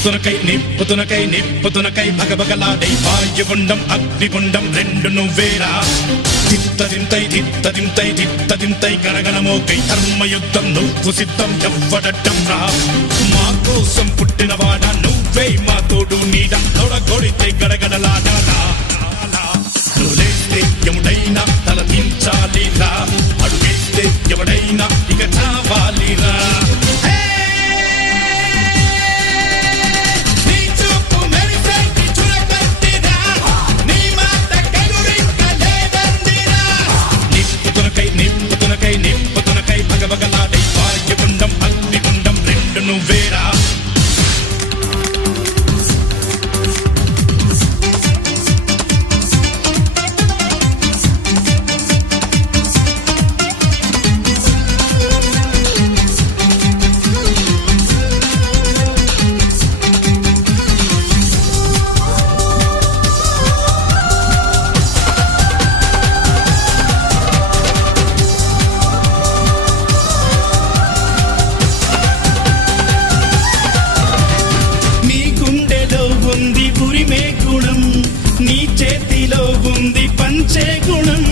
నిప్పుతునకై భగభగలాడై వాయుగుండం అగ్నిగుండం రెండు నువ్వేరా తిత్తదింతై గణగణమోకై ధర్మయుద్ధం నువ్వు సిద్ధం ఎవ్వడట్టం రా మా కోసం పుట్టినవాడా నువ్వే మా తోడు నీడ తొడగొడితే గడగడలాడాలా నువ్వు లేస్తే ఎముడైనా తల దించాలిరా అడుగేస్తే ఎవడైనా ఇక చావాలిరా నిప్పుతునకై భగభగలాడై వాయుగుండం అగ్నిగుండం రెండు నువ్వేరా నీ చేతిలో ఉంది పంచే గుణం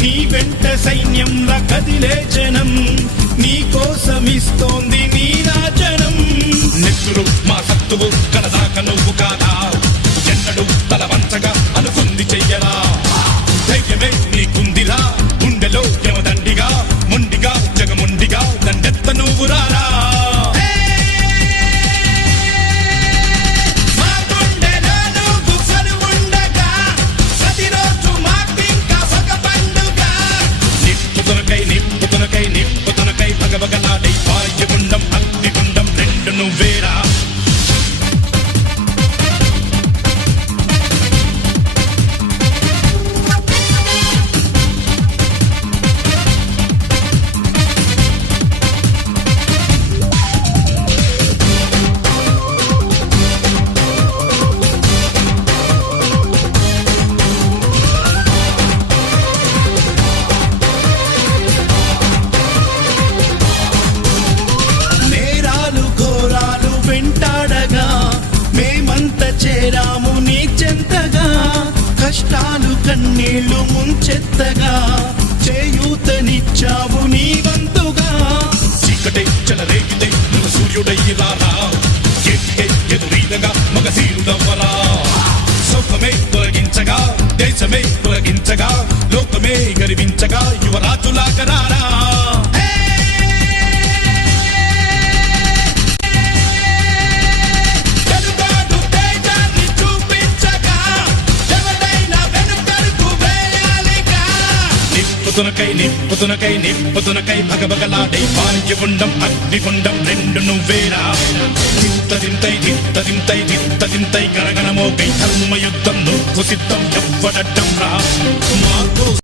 నీ వెంట సైన్యంలా కదిలే జనం నీ కోసమిస్తోంది నీ రాజనం నెత్తురు మా సత్తువు కడదాక నువ్వు కాదా ఎన్నడు తల వంచగా అనుకుంది చెయ్యరా ధైర్యమే నీకుందిరా గుండెలో యమదండిగా మొండిగా జగముండిగా దండెత్త నువ్వు రారా నిప్పుతునకై భగభగలాడై వాయుగుండం అగ్నిగుండం రెండు నువ్వేరా వెంటాడగా మేమంత చేరాము నీ చెంతగా కష్టాలు కన్నీళ్లు ముంచెత్తగా చేయూతనిచ్చావు నీ వంతుగా చీకటే చెలరేగితే నువ్వు సూర్యుడయ్యి రారా చేతికే ఎదురీదగా మగధీరుడవ్వరా సౌఖమే తొలగించగా దేశమే తొలగించగా లోకమే గర్వించగా యువరాజులాగరారా నిప్పుతునకై భగభగలాడై వాయుగుండం అగ్నిగుండం రెండు నువ్వేరా తిత్తదింతై గణగణమోకై ధర్మయుద్ధం నువ్వు సిద్ధం ఎవ్వడట్టం రా